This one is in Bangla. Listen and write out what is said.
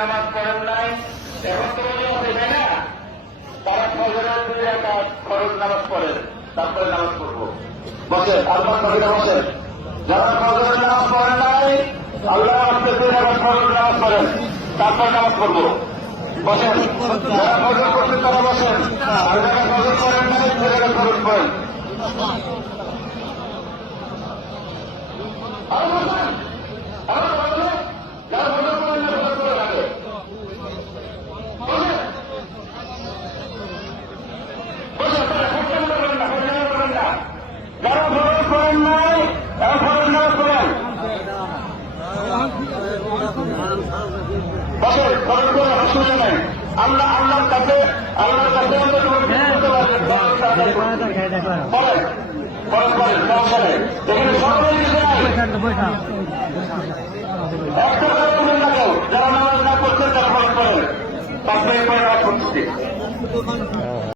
নামাজ পড়েন নাই, এখন তো মনে আছে তাই না? তারা ফজরের 2 রাকাত ফরজ নামাজ পড়েন, তারপরে নামাজ পড়বো। বসেন, আল্লাহ নবীরা বসেন। যারা ফজরের নামাজ পড়েন নাই, আল্লাহ আজকে 2 রাকাত ফরজ নামাজ পড়েন, তারপরে নামাজ পড়বো। বসেন, যারা ফজর করছেন তারা বসেন, আর যারা ফজর করেন নাই 2 রাকাত ফরজ পড়েন। আর বসেন, আর বসেন, যারা ফজর করেন নাই ফজর করে থাকে। যারা ফরজ করেন নাই এবং ফরজ নামাজ পড়েন, বসেন, ফরজ করেন, অসুবিধা নেই। আল্লাহর কাছে আমরা বলেন, ফরজ করেন, সমস্যা নেই। এখানে সকলের কিছু নাই, একটা করবেন না কেউ। যারা নামাজ না করছেন তারা ফরজ করেন, তারপরে নামাজ পড়তেছি।